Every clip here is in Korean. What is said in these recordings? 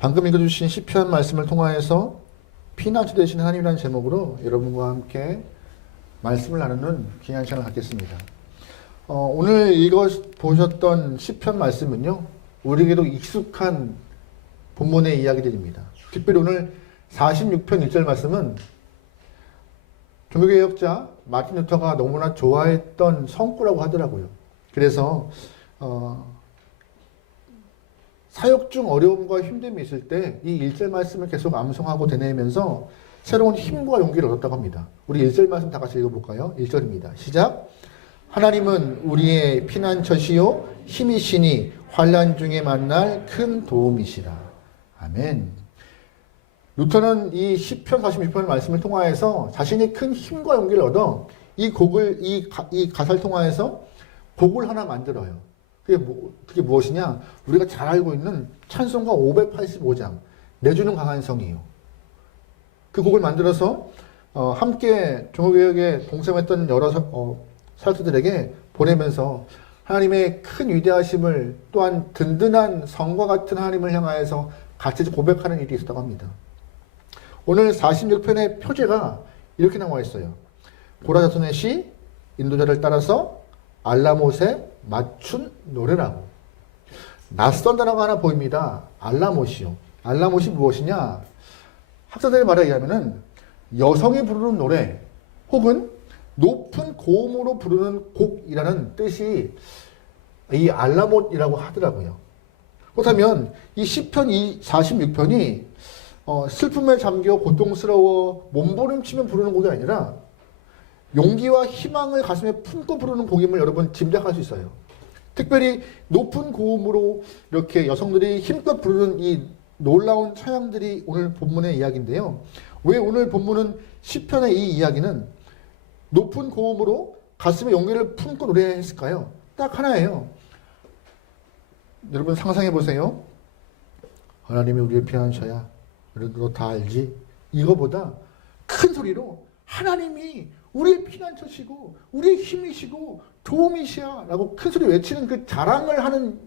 방금 읽어주신 시편 말씀을 통하여서 피난처 되신 하나님이라는 제목으로 여러분과 함께 말씀을 나누는 귀한 시간을 갖겠습니다. 오늘 읽어보셨던 시편 말씀은요, 우리에게도 익숙한 본문의 이야기들입니다. 특별히 오늘 46편 1절 말씀은 종교개혁자 마틴 루터가 너무나 좋아했던 성구라고 하더라고요. 그래서 사역 중 어려움과 힘듦이 있을 때 이 1절 말씀을 계속 암송하고 되뇌면서 새로운 힘과 용기를 얻었다고 합니다. 우리 1절 말씀 다 같이 읽어볼까요? 1절입니다. 시작. 하나님은 우리의 피난처시요 힘이시니 환난 중에 만날 큰 도움이시라. 아멘. 루터는 이 시편 46편 말씀을 통하여서 자신이 큰 힘과 용기를 얻어 이 가사를 통하여서 곡을 하나 만들어요. 그게 무엇이냐? 우리가 잘 알고 있는 찬송가 585장 내주는 강한 성이요. 그 곡을 만들어서 함께 종교개혁에 동참했던 여러 사역자들에게 보내면서 하나님의 큰 위대하심을 또한 든든한 성과 같은 하나님을 향하여서 같이 고백하는 일이 있었다고 합니다. 오늘 46편의 표제가 이렇게 나와 있어요. 고라 자손의 시 인도자를 따라서 알라못에 맞춘 노래라고. 낯선 단어가 하나 보입니다. 알라못이요. 알라못이 무엇이냐? 학자들의 말에 의하면은 여성이 부르는 노래 혹은 높은 고음으로 부르는 곡이라는 뜻이 이 알라못이라고 하더라고요. 그렇다면 이 시편 46편이 슬픔에 잠겨 고통스러워 몸부림치며 부르는 곡이 아니라 용기와 희망을 가슴에 품고 부르는 곡임을 여러분 짐작할 수 있어요. 특별히 높은 고음으로 이렇게 여성들이 힘껏 부르는 이 놀라운 찬양들이 오늘 본문의 이야기인데요. 왜 오늘 본문은 시편의 이 이야기는 높은 고음으로 가슴에 용기를 품고 노래했을까요? 딱 하나예요. 여러분 상상해 보세요. 하나님이 우리의 피난처야. 너 다 알지? 이거보다 큰 소리로 하나님이 우리의 피난처시고 우리의 힘이시고 도움이시야 라고 큰 소리 외치는 그 자랑을 하는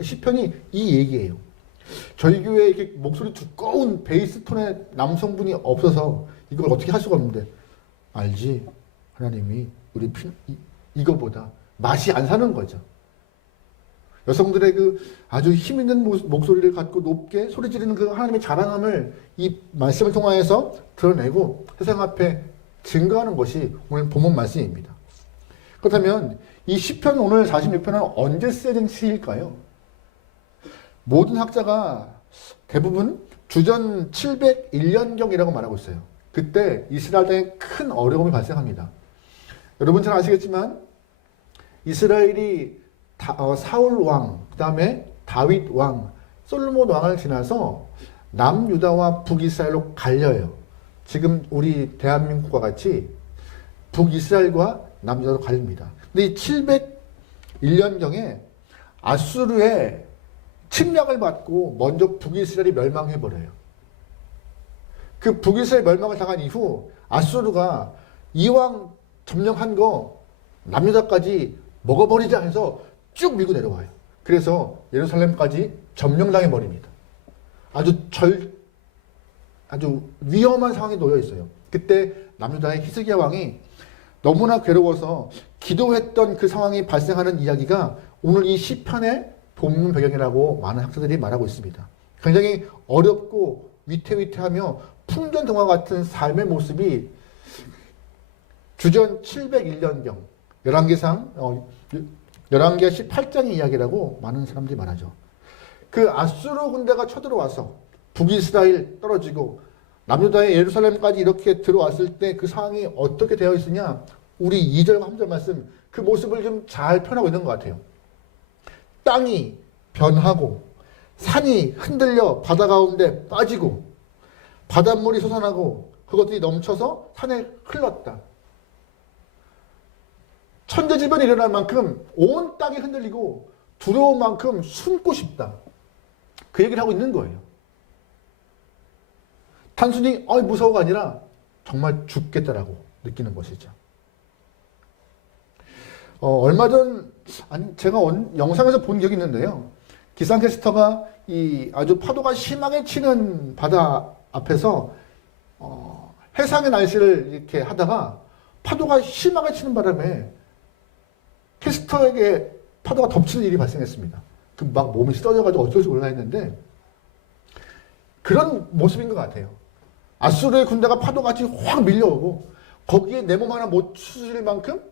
시편이 이 얘기예요. 저희 교회에 이렇게 목소리 두꺼운 베이스 톤의 남성분이 없어서 이걸 어떻게 할 수가 없는데 알지? 하나님이 우리 이거보다 맛이 안 사는 거죠. 여성들의 그 아주 힘 있는 목소리를 갖고 높게 소리 지르는 그 하나님의 자랑함을 이 말씀을 통하여서 드러내고 세상 앞에 증거하는 것이 오늘 본문 말씀입니다. 그렇다면 이 시편 오늘 46편은 언제 쓰여진 시일까요? 모든 학자가 대부분 주전 701년경이라고 말하고 있어요. 그때 이스라엘 땅에 큰 어려움이 발생합니다. 여러분 잘 아시겠지만 이스라엘이 사울 왕, 그 다음에 다윗 왕, 솔로몬 왕을 지나서 남유다와 북이스라엘로 갈려요. 지금 우리 대한민국과 같이 북이스라엘과 남유다로 갈립니다. 근데 이 701년경에 아수르의 침략을 받고 먼저 북이스라엘이 멸망해버려요. 그 북이스라엘 멸망을 당한 이후 아수르가 이왕 점령한 거 남유다까지 먹어버리자 해서 쭉 밀고 내려와요. 그래서 예루살렘까지 점령당해버립니다. 아주 위험한 상황에 놓여 있어요. 그때 남유다의 히스기야 왕이 너무나 괴로워서 기도했던 그 상황이 발생하는 이야기가 오늘 이 시편의 본문 배경이라고 많은 학자들이 말하고 있습니다. 굉장히 어렵고 위태위태하며 풍전등화 같은 삶의 모습이 주전 701년경 열왕기상 18장의 이야기라고 많은 사람들이 말하죠. 그 아수르 군대가 쳐들어와서 북이스라엘 떨어지고 남유다의 예루살렘까지 이렇게 들어왔을 때 그 상황이 어떻게 되어 있으냐? 우리 2절과 3절 말씀 그 모습을 좀 잘 표현하고 있는 것 같아요. 땅이 변하고 산이 흔들려 바다 가운데 빠지고 바닷물이 솟아나고 그것들이 넘쳐서 산에 흘렀다. 천재지변이 일어날 만큼 온 땅이 흔들리고 두려운 만큼 숨고 싶다. 그 얘기를 하고 있는 거예요. 단순히 무서워가 아니라 정말 죽겠다라고 느끼는 것이죠. 얼마 전 제가 영상에서 본 기억이 있는데요. 기상캐스터가 이 아주 파도가 심하게 치는 바다 앞에서 해상의 날씨를 이렇게 하다가 파도가 심하게 치는 바람에 캐스터에게 파도가 덮치는 일이 발생했습니다. 그 막 몸이 쓰러져가지고 어쩔 줄 몰라 했는데 그런 모습인 것 같아요. 아수르의 군대가 파도같이 확 밀려오고 거기에 내 몸 하나 못 추스릴 만큼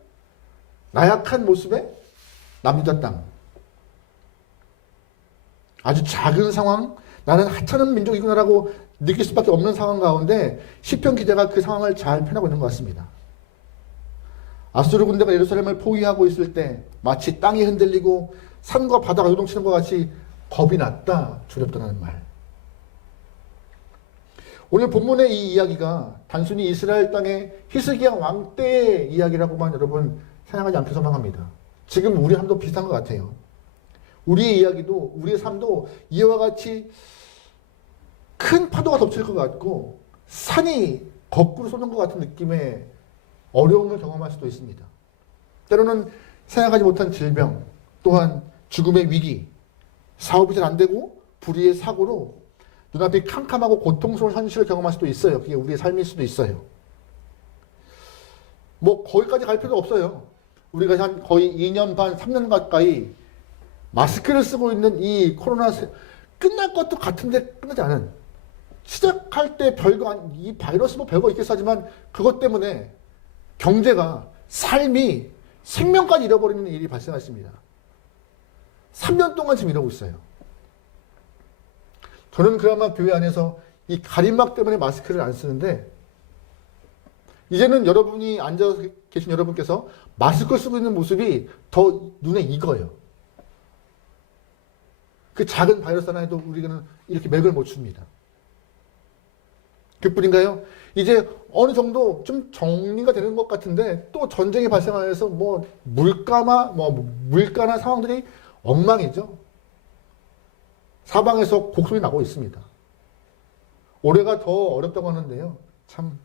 나약한 모습에 남유다 땅. 아주 작은 상황, 나는 하찮은 민족이구나라고 느낄 수밖에 없는 상황 가운데 시편 기자가 그 상황을 잘 표현하고 있는 것 같습니다. 아수르 군대가 예루살렘을 포위하고 있을 때 마치 땅이 흔들리고 산과 바다가 요동치는 것 같이 겁이 났다, 두렵다는 말. 오늘 본문의 이 이야기가 단순히 이스라엘 땅의 히스기야 왕 때의 이야기라고만 여러분 생각하지 않길 소망합니다. 지금 우리 삶도 비슷한 것 같아요. 우리의 이야기도, 우리의 삶도 이와 같이 큰 파도가 덮칠 것 같고 산이 거꾸로 솟는 것 같은 느낌의 어려움을 경험할 수도 있습니다. 때로는 생각하지 못한 질병, 또한 죽음의 위기, 사업이 잘 안 되고 불의의 사고로 눈앞이 캄캄하고 고통스러운 현실을 경험할 수도 있어요. 그게 우리의 삶일 수도 있어요. 뭐 거기까지 갈 필요도 없어요. 우리가 한 거의 2년 반, 3년 가까이 마스크를 쓰고 있는 이 코로나 끝날 것도 같은데 끝나지 않은, 시작할 때 별거 이 바이러스 뭐 별거 있겠어 하지만 그것 때문에 경제가, 삶이, 생명까지 잃어버리는 일이 발생했습니다. 3년 동안 지금 이러고 있어요. 저는 그나마 교회 안에서 이 가림막 때문에 마스크를 안 쓰는데 이제는 여러분이 앉아서 계신 여러분께서 마스크 쓰고 있는 모습이 더 눈에 익어요. 그 작은 바이러스 하나에도 우리는 이렇게 맥을 못 춥니다. 그뿐인가요? 이제 어느 정도 좀 정리가 되는 것 같은데 또 전쟁이 발생하여서 뭐 물가나 상황들이 엉망이죠. 사방에서 곡소리 나고 있습니다. 올해가 더 어렵다고 하는데요. 참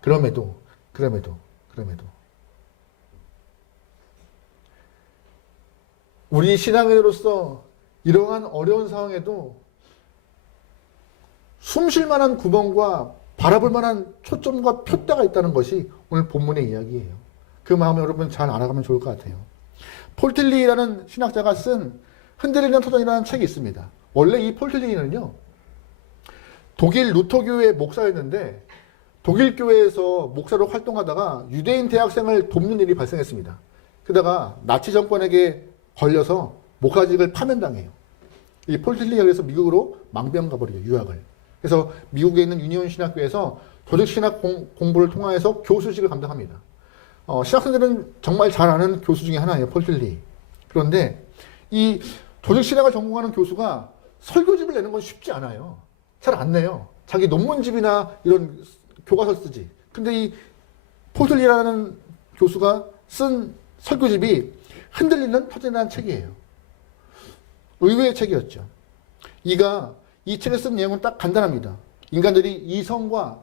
그럼에도 우리 신앙인으로서 이러한 어려운 상황에도 숨쉴 만한 구멍과 바라볼 만한 초점과 표대가 있다는 것이 오늘 본문의 이야기예요. 그 마음 여러분 잘 알아가면 좋을 것 같아요. 폴틀리라는 신학자가 쓴 흔들리는 터전이라는 책이 있습니다. 원래 이 폴틀리는요, 독일 루터교회 목사였는데 독일 교회에서 목사로 활동하다가 유대인 대학생을 돕는 일이 발생했습니다. 그러다가 나치 정권에게 걸려서 목사직을 파면당해요. 이 폴틀리가 그래서 미국으로 망명 가버려요, 유학을. 그래서 미국에 있는 유니온 신학교에서 조직신학 공부를 통해서 교수직을 감당합니다. 신학생들은 정말 잘 아는 교수 중에 하나예요, 폴틀리. 그런데 이 조직신학을 전공하는 교수가 설교집을 내는 건 쉽지 않아요. 잘 안 내요. 자기 논문집이나 이런 교과서 쓰지. 근데 이 폴틀리라는 교수가 쓴 설교집이 흔들리는 터전이라는 책이에요. 의외의 책이었죠. 이 책에 쓴 내용은 딱 간단합니다. 인간들이 이성과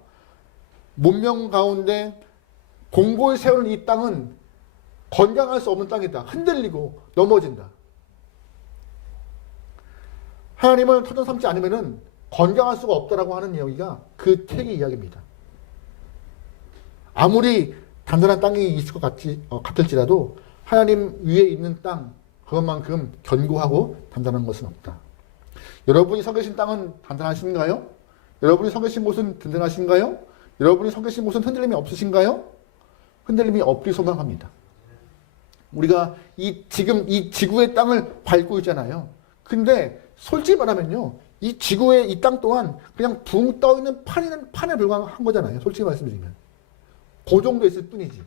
문명 가운데 공고히 세우는 이 땅은 건강할 수 없는 땅이다. 흔들리고 넘어진다. 하나님을 터전 삼지 않으면 건강할 수가 없다라고 하는 이야기가 그 책의 이야기입니다. 아무리 단단한 땅이 있을 것 같을지라도 하나님 위에 있는 땅, 그것만큼 견고하고 단단한 것은 없다. 여러분이 서 계신 땅은 단단하신가요? 여러분이 서 계신 곳은 든든하신가요? 여러분이 서 계신 곳은 흔들림이 없으신가요? 흔들림이 없기 소망합니다. 우리가 지금 이 지구의 땅을 밟고 있잖아요. 근데 솔직히 말하면요, 이 지구의 이 땅 또한 그냥 붕 떠있는 판에 불과한 거잖아요. 솔직히 말씀드리면. 그 정도 있을 뿐이지.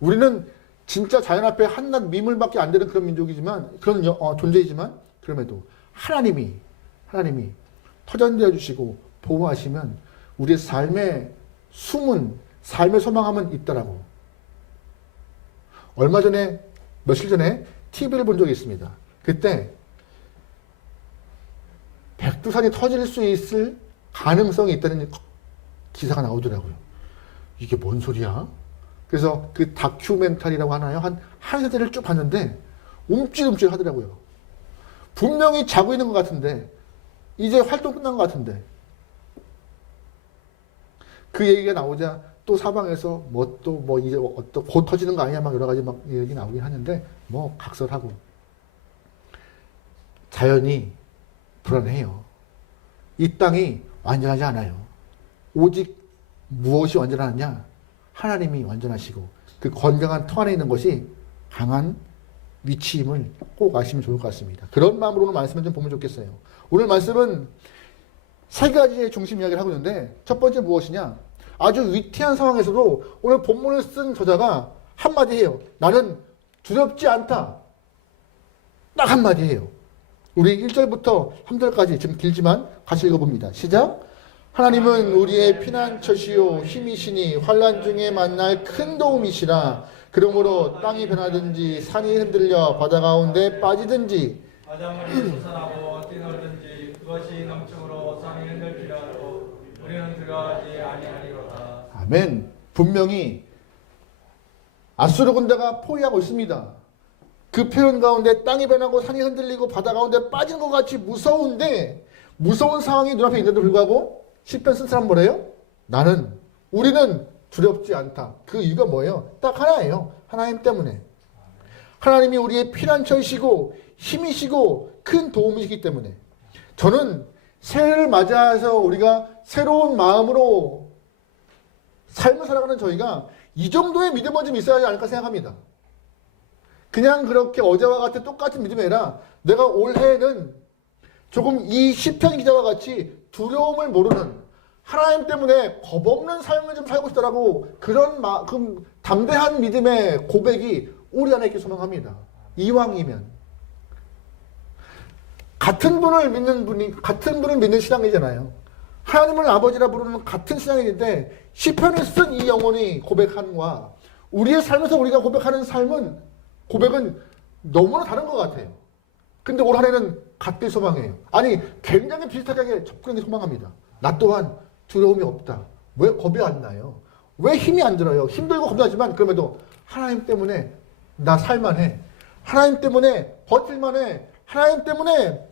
우리는 진짜 자연 앞에 한낱 미물밖에 안 되는 그런 민족이지만, 그런 존재이지만, 그럼에도 하나님이 터전되어 주시고 보호하시면 우리의 삶의 숨은, 삶의 소망함은 있다라고. 며칠 전에 TV를 본 적이 있습니다. 그때 백두산이 터질 수 있을 가능성이 있다는 기사가 나오더라고요. 이게 뭔 소리야? 그래서 그 다큐멘터리라고 하나요? 한 세대를 쭉 봤는데 움찔움찔 하더라고요. 분명히 자고 있는 것 같은데 이제 활동 끝난 것 같은데 그 얘기가 나오자 또 사방에서 이제 또 곧 터지는 거 아니야 막 여러 가지 막 얘기 나오긴 하는데 뭐 각설하고 자연이 불안해요. 이 땅이 완전하지 않아요. 오직 무엇이 완전하냐? 하나님이 완전하시고 그 건강한 터 안에 있는 것이 강한 위치임을 꼭 아시면 좋을 것 같습니다. 그런 마음으로 오늘 말씀을 좀 보면 좋겠어요. 오늘 말씀은 세 가지의 중심 이야기를 하고 있는데 첫 번째 무엇이냐? 아주 위태한 상황에서도 오늘 본문을 쓴 저자가 한마디 해요. 나는 두렵지 않다. 딱 한마디 해요. 우리 1절부터 3절까지 좀 길지만 같이 읽어봅니다. 시작. 하나님은 우리의 피난처시요 힘이시니 환난 중에 만날 큰 도움이시라. 그러므로 땅이 변하든지 산이 흔들려 바다 가운데 빠지든지 바닷물이 솟아나고 뛰놀든지 그것이 넘침으로 산이 흔들리라도 우리는 두려워하지 아니하리로다. 아멘. 분명히 아수르 군대가 포위하고 있습니다. 그 표현 가운데 땅이 변하고 산이 흔들리고 바다 가운데 빠진 것 같이 무서운데 무서운 상황이 눈앞에 있는데도 불구하고 시편 쓴 사람 뭐래요? 우리는 두렵지 않다. 그 이유가 뭐예요? 딱 하나예요. 하나님 때문에. 하나님이 우리의 피난처이시고 힘이시고 큰 도움이시기 때문에. 저는 새해를 맞이해서 우리가 새로운 마음으로 삶을 살아가는 저희가 이 정도의 믿음은 좀 있어야 하지 않을까 생각합니다. 그냥 그렇게 어제와 같은 똑같은 믿음이 아니라 내가 올해는 조금 이 시편 기자와 같이 두려움을 모르는 하나님 때문에 겁없는 삶을 좀 살고 싶다라고 그런 만큼 담대한 믿음의 고백이 우리 안에 있길 소망합니다. 이왕이면 같은 분을 믿는 신앙이잖아요. 하나님을 아버지라 부르는 같은 신앙인데 시편을 쓴 이 영혼이 고백한과 우리의 삶에서 우리가 고백하는 고백은 너무나 다른 것 같아요. 근데 올 한해는 같길 소망해요. 아니 굉장히 비슷하게 접근하기 소망합니다. 나 또한 두려움이 없다. 왜 겁이 안 나요? 왜 힘이 안 들어요? 힘들고 겁나지만 그럼에도 하나님 때문에 나 살만해. 하나님 때문에 버틸만해. 하나님 때문에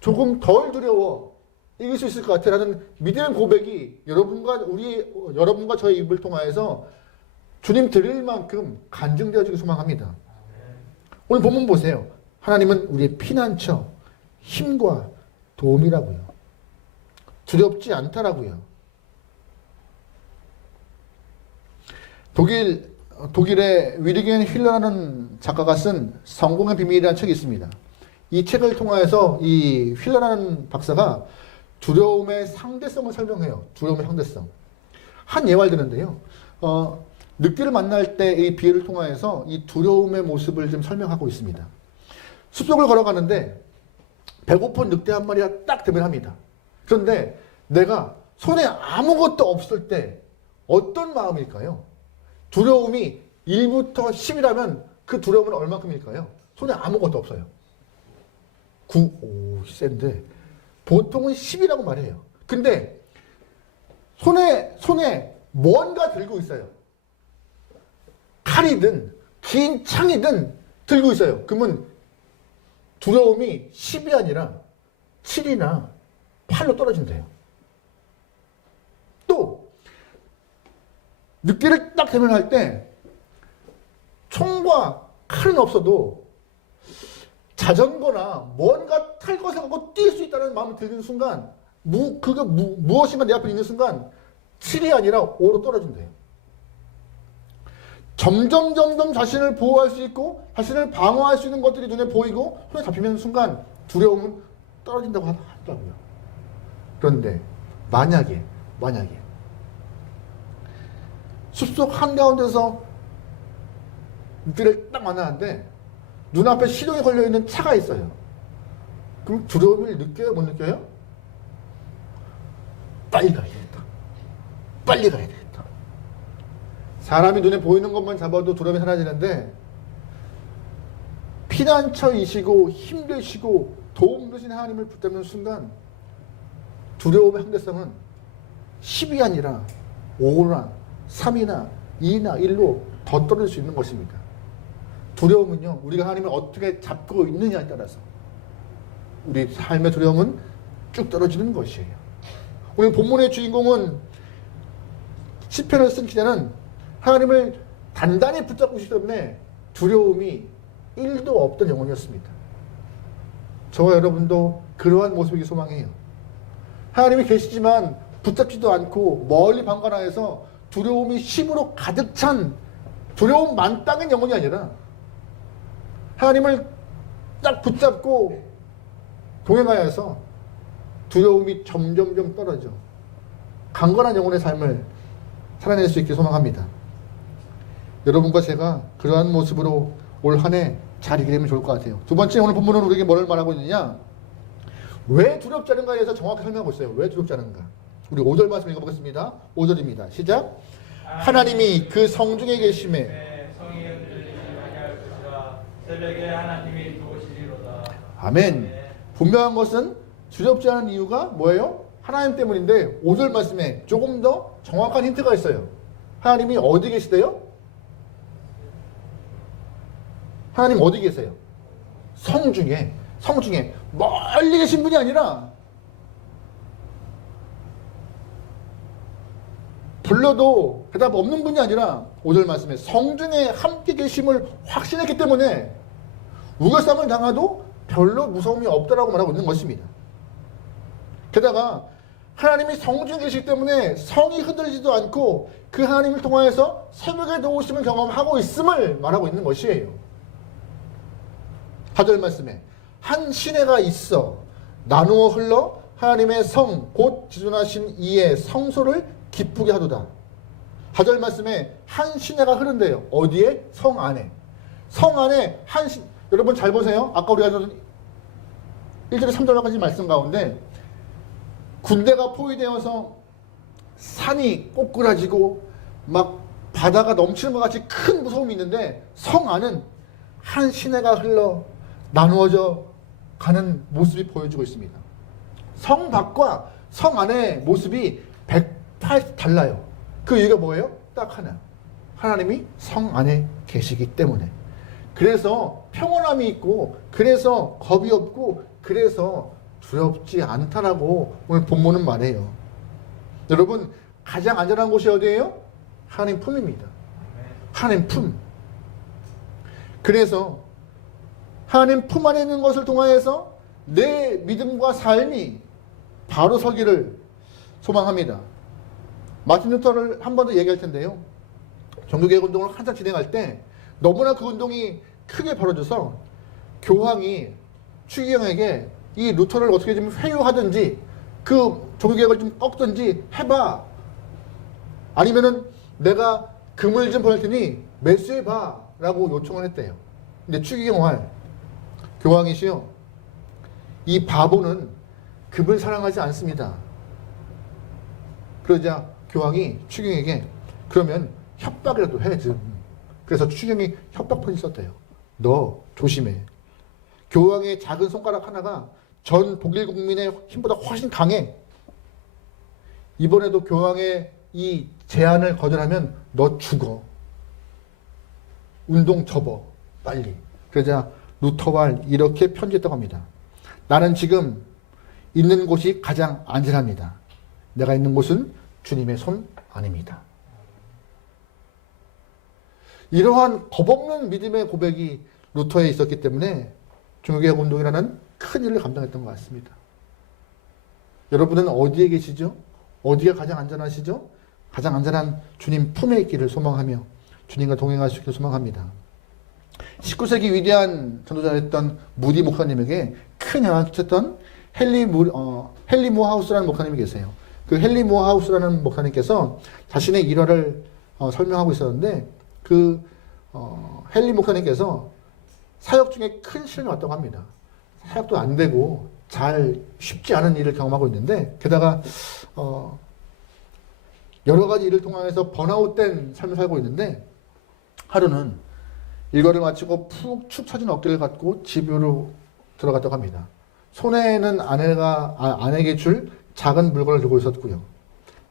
조금 덜 두려워. 이길 수 있을 것 같아라는 믿음의 고백이 여러분과 저의 입을 통하여서 주님 드릴 만큼 간증되어지길 소망합니다. 오늘 본문 보세요. 하나님은 우리의 피난처, 힘과 도움이라고요. 두렵지 않다라고요. 독일의 위르겐 휠러라는 작가가 쓴 성공의 비밀이라는 책이 있습니다. 이 책을 통해서 이 휠러라는 박사가 두려움의 상대성을 설명해요. 두려움의 상대성. 한 예화를 드는데요. 늑대를 만날 때 이 비유를 통해서 이 두려움의 모습을 좀 설명하고 있습니다. 숲속을 걸어가는데 배고픈 늑대 한 마리가 딱 대면합니다. 그런데 내가 손에 아무것도 없을 때 어떤 마음일까요? 두려움이 1부터 10이라면 그 두려움은 얼마큼일까요? 손에 아무것도 없어요. 9, 센데 보통은 10이라고 말해요. 근데 손에 뭔가 들고 있어요. 칼이든 긴 창이든 들고 있어요. 그러면 두려움이 10이 아니라 7이나 8로 떨어진대요. 또 늑대를 딱 대면할 때 총과 칼은 없어도 자전거나 뭔가 탈 것을 갖고 뛸 수 있다는 마음이 드는 순간 무엇인가 내 앞에 있는 순간 7이 아니라 5로 떨어진대요. 점점 자신을 보호할 수 있고 자신을 방어할 수 있는 것들이 눈에 보이고 손에 잡히는 순간 두려움은 떨어진다고 하더라고요. 그런데 만약에 숲속 한가운데서 늑대를 딱 만나는데 눈앞에 시동이 걸려있는 차가 있어요. 그럼 두려움을 느껴요? 못 느껴요? 빨리 가야 되겠다. 사람이 눈에 보이는 것만 잡아도 두려움이 사라지는데 피난처이시고 힘되시고 도움 되신 하나님을 붙잡는 순간 두려움의 상대성은 10이 아니라 5나 3이나 2나 1로 더 떨어질 수 있는 것입니다. 두려움은요, 우리가 하나님을 어떻게 잡고 있느냐에 따라서 우리 삶의 두려움은 쭉 떨어지는 것이에요. 오늘 본문의 주인공은 시편을 쓴 기자는 하나님을 단단히 붙잡고 있기 때문에 두려움이 1도 없던 영혼이었습니다. 저와 여러분도 그러한 모습이기 소망해요. 하나님이 계시지만 붙잡지도 않고 멀리 방관하여서 두려움이 심으로 가득 찬 두려움 만땅인 영혼이 아니라 하나님을 딱 붙잡고 동행하여서 두려움이 점점점 떨어져 강건한 영혼의 삶을 살아낼 수 있게 소망합니다. 여러분과 제가 그러한 모습으로 올 한 해 잘 이기게 되면 좋을 것 같아요. 두 번째, 오늘 본문은 우리에게 뭐를 말하고 있느냐? 왜 두렵지 않은가에 대해서 정확히 설명하고 있어요. 왜 두렵지 않은가? 우리 5절 말씀 읽어보겠습니다. 5절입니다. 시작. 하나님이 그 성중에 계심에 성이 흔들리지 아니할 것이라 새벽에 하나님이 도우시리로다. 아멘. 분명한 것은 두렵지 않은 이유가 뭐예요? 하나님 때문인데 5절 말씀에 조금 더 정확한 힌트가 있어요. 하나님이 어디 계시대요? 하나님 어디 계세요? 성중에 멀리 계신 분이 아니라 불러도 대답 없는 분이 아니라 5절 말씀에 성중에 함께 계심을 확신했기 때문에 우겨쌈을 당하도 별로 무서움이 없다라고 말하고 있는 것입니다. 게다가 하나님이 성중에 계시기 때문에 성이 흔들리지도 않고 그 하나님을 통하여서 새벽에 도우심을 경험하고 있음을 말하고 있는 것이에요. 4절 말씀에 한 시내가 있어 나누어 흘러 하나님의 성 곧 지존하신 이의 성소를 기쁘게 하도다. 4절 말씀에 한 시내가 흐른대요. 어디에? 성 안에. 성 안에 여러분 잘 보세요. 아까 우리가 1절에 3절까지 말씀 가운데 군대가 포위되어서 산이 꼬꾸라지고 막 바다가 넘치는 것 같이 큰 무서움이 있는데 성 안은 한 시내가 흘러 나누어져 가는 모습이 보여지고 있습니다. 성 밖과 성 안의 모습이 180 달라요. 그 이유가 뭐예요? 딱 하나. 하나님이 성 안에 계시기 때문에. 그래서 평온함이 있고 그래서 겁이 없고 그래서 두렵지 않다라고 오늘 본문은 말해요. 여러분 가장 안전한 곳이 어디예요? 하나님 품입니다. 하나님 품. 그래서 하나님 품 안에 있는 것을 통하여서 내 믿음과 삶이 바로 서기를 소망합니다. 마틴 루터를 한 번 더 얘기할 텐데요. 종교개혁 운동을 한참 진행할 때 너무나 그 운동이 크게 벌어져서 교황이 추기경에게 이 루터를 어떻게 좀 회유하든지 그 종교개혁을 좀 꺾든지 해봐. 아니면은 내가 금을 좀 보낼 테니 매수해봐 라고 요청을 했대요. 근데 추기경활 교황이시요, 이 바보는 금을 사랑하지 않습니다. 그러자 교황이 추경에게 그러면 협박이라도 해 좀. 그래서 추경이 협박편지 썼대요. 너 조심해. 교황의 작은 손가락 하나가 전 독일 국민의 힘보다 훨씬 강해. 이번에도 교황의 이 제안을 거절하면 너 죽어. 운동 접어 빨리. 그러자 루터가 이렇게 편지했다고 합니다. 나는 지금 있는 곳이 가장 안전합니다. 내가 있는 곳은 주님의 손 안입니다. 이러한 겁없는 믿음의 고백이 루터에 있었기 때문에 종교개혁 운동이라는 큰 일을 감당했던 것 같습니다. 여러분은 어디에 계시죠? 어디가 가장 안전하시죠? 가장 안전한 주님 품에 있기를 소망하며 주님과 동행할 수 있기를 소망합니다. 19세기 위대한 전도자였던 무디 목사님에게 큰 영향을 끼쳤던 헨리 모하우스라는 목사님이 계세요. 그 헨리 모하우스라는 목사님께서 자신의 일화를 설명하고 있었는데 그 헨리 목사님께서 사역 중에 큰 시련이 왔다고 합니다. 사역도 안 되고 잘 쉽지 않은 일을 경험하고 있는데 게다가 여러 가지 일을 통해서 번아웃된 삶을 살고 있는데 하루는 일과를 마치고 푹 축 처진 어깨를 갖고 집으로 들어갔다고 합니다. 손에는 아내에게 줄 작은 물건을 들고 있었고요.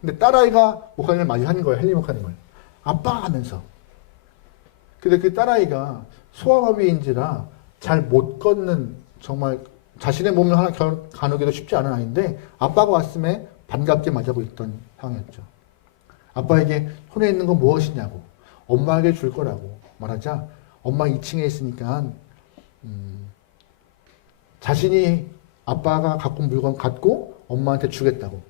근데 딸아이가 목사님을 맞이한 거예요. 헨리 목사님을. 아빠 하면서. 근데 그 딸아이가 소아마비인지라 잘 못 걷는 정말 자신의 몸을 하나 가누기도 쉽지 않은 아이인데 아빠가 왔음에 반갑게 맞이하고 있던 상황이었죠. 아빠에게 손에 있는 건 무엇이냐고 엄마에게 줄 거라고 말하자 엄마 2층에 있으니까 자신이 아빠가 갖고 온 물건 갖고 엄마한테 주겠다고.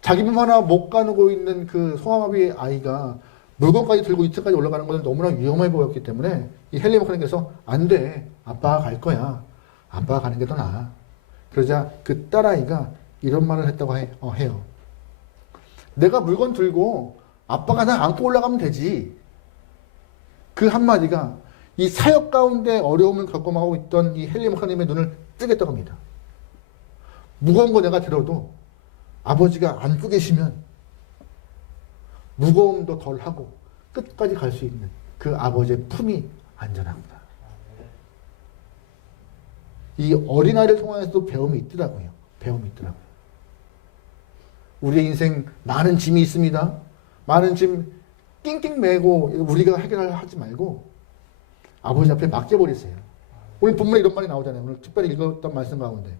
자기 몸 하나 못 가누고 있는 그 소아마비 아이가 물건까지 들고 2층까지 올라가는 것은 너무나 위험해 보였기 때문에 이 헨리 목사님께서 안 돼. 아빠가 갈 거야. 아빠가 가는 게 더 나아. 그러자 그 딸아이가 이런 말을 했다고 해요. 내가 물건 들고 아빠가 나 안고 올라가면 되지. 그 한마디가 이 사역 가운데 어려움을 겪어가고 있던 이 헨리 목사님의 눈을 뜨겠다고 합니다. 무거운 거 내가 들어도 아버지가 안고 계시면 무거움도 덜하고 끝까지 갈 수 있는 그 아버지의 품이 안전합니다. 이 어린아이를 통해서도 배움이 있더라고요. 배움이 있더라고요. 우리의 인생 많은 짐이 있습니다. 많은 짐 낑낑 메고 우리가 해결하지 말고 아버지 앞에 맡겨버리세요. 오늘 본문에 이런 말이 나오잖아요. 오늘 특별히 읽었던 말씀 가운데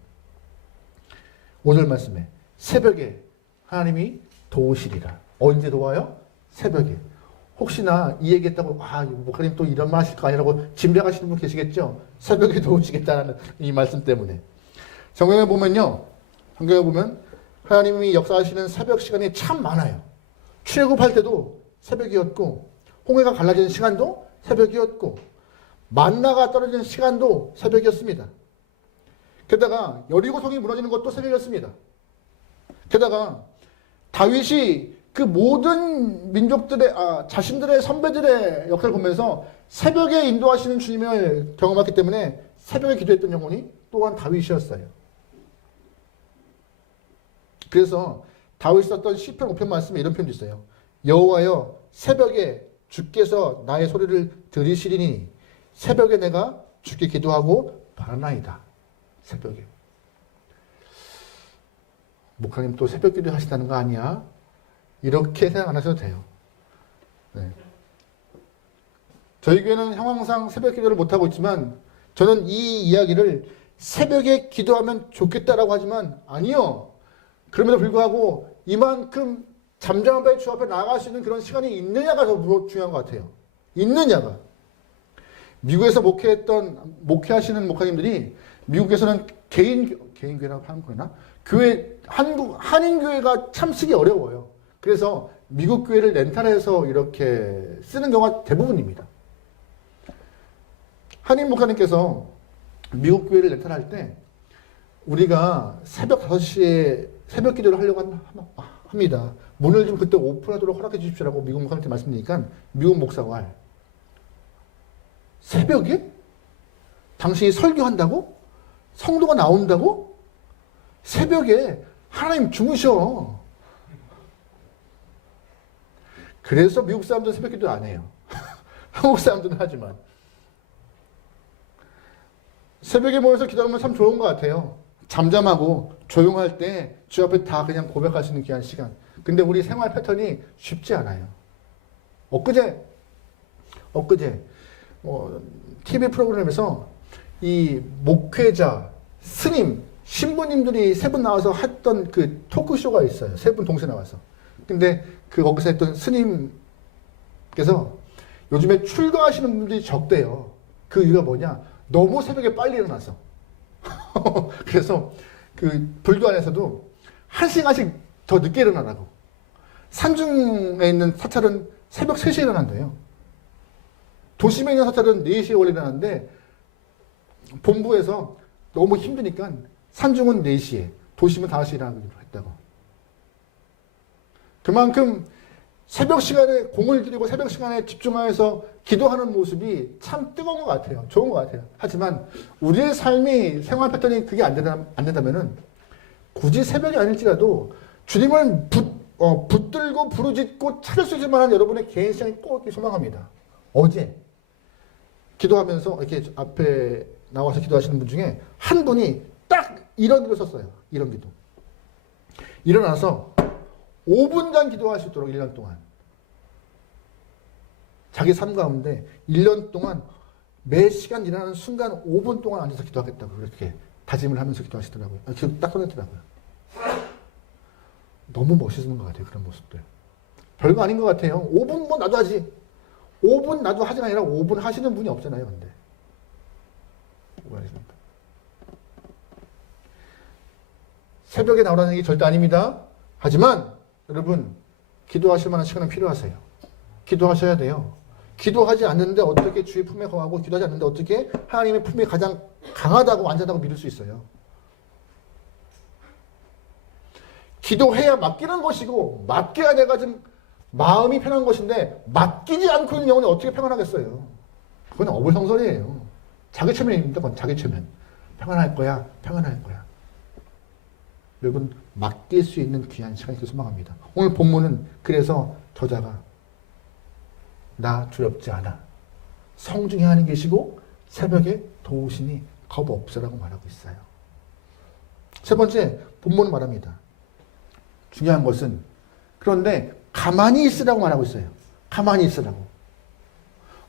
5절 말씀에 새벽에 하나님이 도우시리라. 언제 도와요? 새벽에. 혹시나 이 얘기했다고 목사님 또 이런 말 하실까 아니라고 짐작하시는 분 계시겠죠? 새벽에 도우시겠다는 이 말씀 때문에. 성경에 보면요. 성경에 보면 하나님이 역사하시는 새벽 시간이 참 많아요. 출애굽할 때도 새벽이었고 홍해가 갈라지는 시간도 새벽이었고 만나가 떨어지는 시간도 새벽이었습니다. 게다가 여리고성이 무너지는 것도 새벽이었습니다. 게다가 다윗이 그 모든 민족들의 자신들의 선배들의 역사를 보면서 새벽에 인도하시는 주님을 경험했기 때문에 새벽에 기도했던 영혼이 또한 다윗이었어요. 그래서 다윗이 썼던 시편 5편 말씀에 이런 표현도 있어요. 여호와여 새벽에 주께서 나의 소리를 들으시리니 새벽에 내가 주께 기도하고 바라나이다. 새벽에. 목사님 또 새벽 기도 하시다는 거 아니야? 이렇게 생각 안 하셔도 돼요. 네. 저희 교회는 형황상 새벽 기도를 못하고 있지만 저는 이 이야기를 새벽에 기도하면 좋겠다라고 하지만 아니요. 그럼에도 불구하고 이만큼 잠잠한 밤에 주 앞에 나아갈 수 있는 그런 시간이 있느냐가 더 중요한 것 같아요. 있느냐가. 미국에서 목회하시는 목사님들이 미국에서는 개인교회라고 하는 거나 한인교회가 참 쓰기 어려워요. 그래서 미국 교회를 렌탈해서 이렇게 쓰는 경우가 대부분입니다. 한인 목사님께서 미국 교회를 렌탈할 때 우리가 새벽 5시에 새벽 기도를 하려고 합니다. 문을 좀 그때 오픈하도록 허락해 주십시오라고 미국 목사님한테 말씀드리니까 미국 목사가 새벽에? 당신이 설교한다고? 성도가 나온다고? 새벽에 하나님 주무셔. 그래서 미국 사람들은 새벽 기도 안 해요. 한국 사람들은 하지만. 새벽에 모여서 기도하면 참 좋은 것 같아요. 잠잠하고 조용할 때 주 앞에 다 그냥 고백할 수 있는 귀한 시간. 근데 우리 생활 패턴이 쉽지 않아요. 엊그제 TV 프로그램에서 이 목회자, 스님, 신부님들이 3분 나와서 했던 그 토크쇼가 있어요. 3분 동시에 나와서. 근데 거기서 했던 스님께서 요즘에 출가하시는 분들이 적대요. 그 이유가 뭐냐? 너무 새벽에 빨리 일어나서. 그래서 그 불교 안에서도 1시간씩 더 늦게 일어나라고. 산중에 있는 사찰은 새벽 3시에 일어난대요. 도심에 있는 사찰은 4시에 원래 일어나는데 본부에서 너무 힘드니까 산중은 4시에, 도심은 5시에 일어나기로 했다고. 그만큼 새벽 시간에 공을 들이고 새벽 시간에 집중하여서 기도하는 모습이 참 뜨거운 것 같아요. 좋은 것 같아요. 하지만 우리의 삶이 생활 패턴이 그게 안 된다면은 굳이 새벽이 아닐지라도 주님을 붙들고 부르짖고 찾을 수 있을 만한 여러분의 개인 시간이 꼭 있길 소망합니다. 어제 기도하면서 이렇게 앞에 나와서 기도하시는 분 중에 한 분이 딱 이런 기도 썼어요. 이런 기도. 일어나서 5분간 기도할 수 있도록 1년 동안. 자기 삶 가운데 1년 동안 매 시간 일어나는 순간 5분 동안 앉아서 기도하겠다고 그렇게 다짐을 하면서 기도하시더라고요. 기도 딱 꺼냈더라고요. 너무 멋있는 것 같아요. 그런 모습들. 별거 아닌 것 같아요. 5분 뭐 나도 하지. 5분 나도 하지가 아니라 5분 하시는 분이 없잖아요. 근데. 왜 하십니까? 새벽에 나오라는 얘기 절대 아닙니다. 하지만 여러분 기도하실 만한 시간은 필요하세요. 기도하셔야 돼요. 기도하지 않는데 어떻게 주의 품에 거하고 기도하지 않는데 어떻게 하나님의 품이 가장 강하다고 완전하다고 믿을 수 있어요. 기도해야 맡기는 것이고 맡겨야 내가 좀 마음이 편한 것인데 맡기지 않고 있는 영혼이 어떻게 평안하겠어요. 그건 어불성설이에요. 자기 최면입니다. 그건 자기 최면. 평안할 거야. 평안할 거야. 여러분 맡길 수 있는 귀한 시간이 소망합니다. 오늘 본문은 그래서 저자가 나 두렵지 않아. 성중에 하는 계시고 새벽에 도우시니 겁 없으라고 말하고 있어요. 세 번째 본문은 말합니다. 중요한 것은 그런데 가만히 있으라고 말하고 있어요. 가만히 있으라고.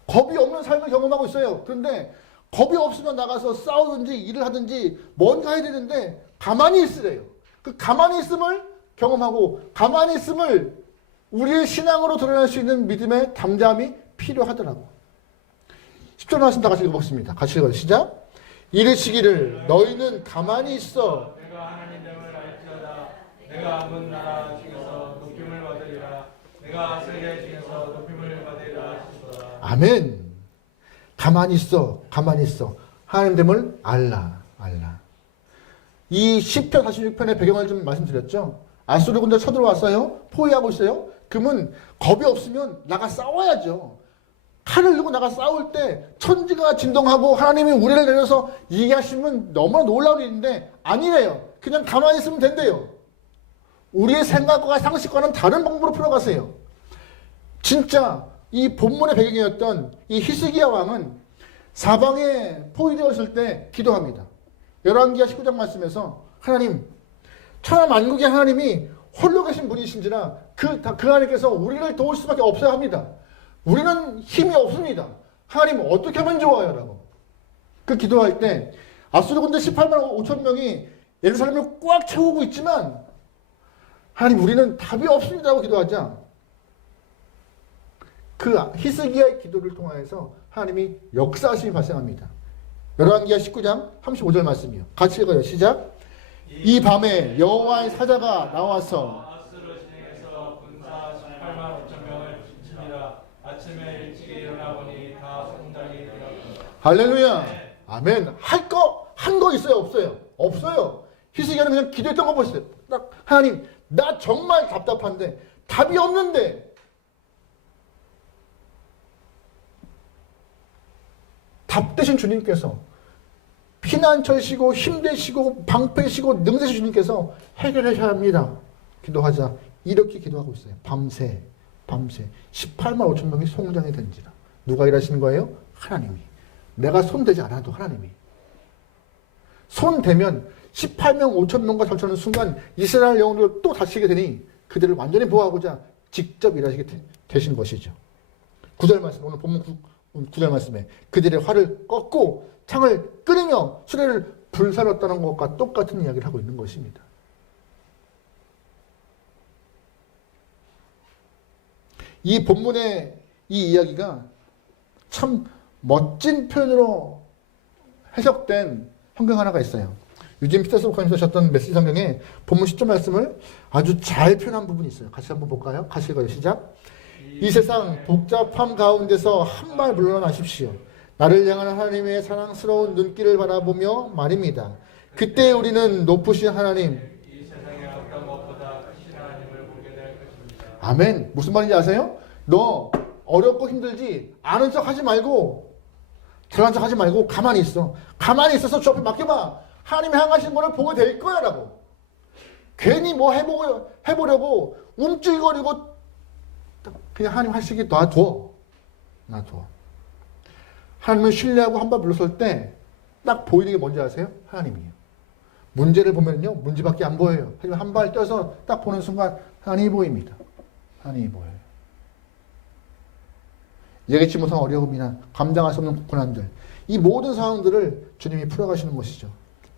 겁이 없는 삶을 경험하고 있어요. 그런데 겁이 없으면 나가서 싸우든지 일을 하든지 뭔가 해야 되는데 가만히 있으래요. 그 가만히 있음을 경험하고 가만히 있음을 우리의 신앙으로 드러낼 수 있는 믿음의 담대함이 필요하더라고. 10절 말씀 다 같이 읽어보겠습니다. 같이 읽어요. 시작. 이르시기를 너희는 가만히 있어. 내가 하나님됨을 알지어다. 내가 문 나라 중에서 높임을 받으리라. 내가 세계 중에서 높임을 받으리라 하시도다. 아멘. 가만히 있어. 가만히 있어. 하나님됨을 알라. 알라. 이 10편 46편의 배경을 좀 말씀드렸죠. 아수르 군대 쳐들어왔어요. 포위하고 있어요. 그러면 겁이 없으면 나가 싸워야죠. 칼을 들고 나가 싸울 때 천지가 진동하고 하나님이 우리를 내려서 얘기하시면 너무나 놀라운 일인데 아니래요. 그냥 가만히 있으면 된대요. 우리의 생각과 상식과는 다른 방법으로 풀어가세요. 진짜 이 본문의 배경이었던 이 히스기야 왕은 사방에 포위되었을 때 기도합니다. 열왕기하 19장 말씀에서 하나님, 천하 만국의 하나님이 홀로 계신 분이신지라 그 하나님께서 우리를 도울 수밖에 없어야 합니다. 우리는 힘이 없습니다. 하나님 어떻게 하면 좋아요? 라고. 그 기도할 때 아수르 군대 18만 5천 명이 예루살렘을 꽉 채우고 있지만 하나님 우리는 답이 없습니다 하고 기도하자 그 히스기야의 기도를 통하여서 하나님이 역사하심이 발생합니다. 열왕기하 19장 35절 말씀이요. 같이 읽어요. 시작. 이 밤에 여호와의 사자가 나와서 아수르 진영에서 군사 18만 5천 명을 칩니다. 아침에 일찍 일어나 보니 다 성장이 되었다. 할렐루야. 아멘. 한 거 있어요? 없어요? 없어요. 히스기야는 그냥 기도했던 거 보세요. 딱 하나님 나 정말 답답한데 답이 없는데 답 대신 주님께서 피난처시고 힘되시고 방패시고 능세신 주님께서 해결하셔야 합니다. 기도하자. 이렇게 기도하고 있어요. 밤새 18만 5천 명이 송장이 된지라. 누가 일하시는 거예요? 하나님이. 내가 손대지 않아도 하나님이. 손대면 18명 5천 명과 절전하는 순간 이스라엘 영혼을 또 다치게 되니 그들을 완전히 보호하고자 직접 일하시게 되신 것이죠. 9절 말씀, 오늘 본문 9절 말씀에 그들의 활을 꺾고 창을 끓이며 수레를 불살랐다는 것과 똑같은 이야기를 하고 있는 것입니다. 이 본문의 이 이야기가 참 멋진 표현으로 해석된 성경 하나가 있어요. 유진 피터스 목사님 쓰셨던 메시지 성경에 본문 10절 말씀을 아주 잘 표현한 부분이 있어요. 같이 한번 볼까요? 같이 읽어요. 시작. 이 세상 복잡함 가운데서 한 발 물러나십시오. 나를 향한 하나님의 사랑스러운 눈길을 바라보며 말입니다. 그때 우리는 높으신 하나님, 이 세상의 어떤 것보다 크신 하나님을 보게 될 것입니다. 아멘. 무슨 말인지 아세요? 너 어렵고 힘들지 아는 척 하지 말고 잘난 척 하지 말고 가만히 있어. 가만히 있어서 주 앞에 맡겨봐. 하나님이 향하신 거를 보게 될 거야 라고. 괜히 뭐 해보려고 움찔거리고 그냥 하나님 하시기 놔둬. 하나님을 신뢰하고 한 발 물러설 때 딱 보이는 게 뭔지 아세요? 하나님이에요. 문제를 보면요 문제밖에 안 보여요. 하지만 한 발 떼서 딱 보는 순간 하나님이 보입니다. 하나님이 보여요. 예기치 못한 어려움이나 감당할 수 없는 고난들, 이 모든 상황들을 주님이 풀어가시는 것이죠.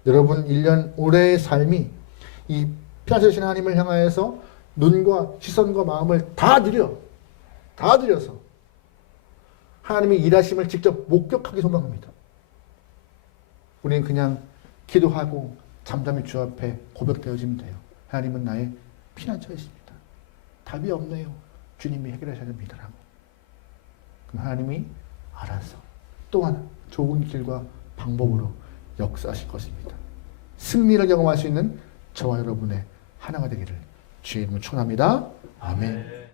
여러분 1년 올해의 삶이 이 피난처 되신 하나님을 향하여서 눈과 시선과 마음을 다 들여서 하나님의 일하심을 직접 목격하기 소망합니다. 우리는 그냥 기도하고 잠잠히 주 앞에 고백되어지면 돼요. 하나님은 나의 피난처이십니다. 답이 없네요. 주님이 해결하셔야 됩니다라고. 그럼 하나님이 알아서 또한 좋은 길과 방법으로 역사하실 것입니다. 승리를 경험할 수 있는 저와 여러분의 하나가 되기를 주의 이름으로 축원합니다. 아멘.